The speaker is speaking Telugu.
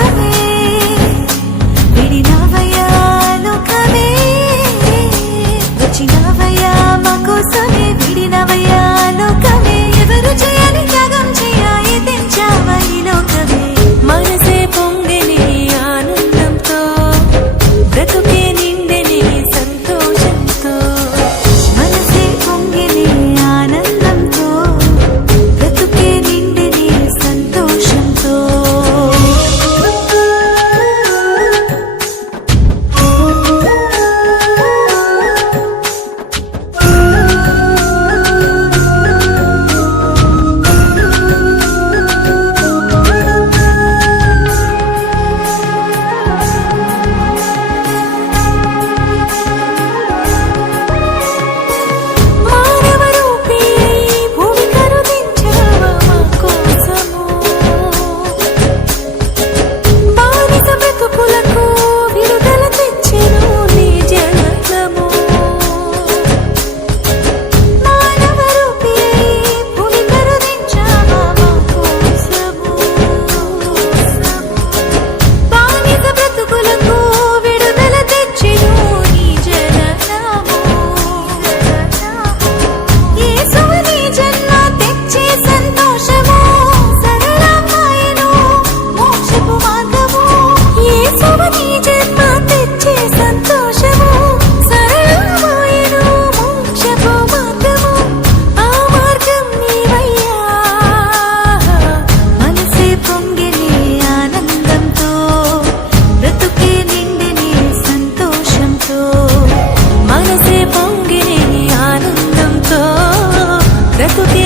కోసమే విడినవయ్యా లోకమే వచ్చినవయ్యా మా కోసమే విడినవయ్యా లోకమే ఎవరు చేయని త్యాగం చేయాలి తెంచావా ఈ లోకమే మనసే పొంగెనే ఆనందంతో బ్రతుకే నిండెనే సంతోషంతో మనసే పొంగెనే ఆనందంతో బ్రతుకే నిండెనే సంతోషంతో మానవ రూపీ భూమి కరుదించావా మా కోసము బానిస బ్రతుకులకు విడుదల తెచ్చెను నీ జననము మానవ రూపీ భూమి కరుదించావా మా కోసము బానిస బ్రతుకులకు విడుదల తెచ్చెను నీ జననము యేసువు నీ జన్మ తెచ్చే సంతోషము సరళమాయెను మోక్షపు మార్గము యేసువు నీ జన్మ తెచ్చే సంతోషము సరళమాయెను మోక్షపు మార్గము ఆ మార్గం నీవయ్యా మనసే పొంగెనే ఆనందంతో బ్రతుకే నిండెనే సంతోషంతో మనసే పొంగెనే ఆనందంతో బ్రతుకే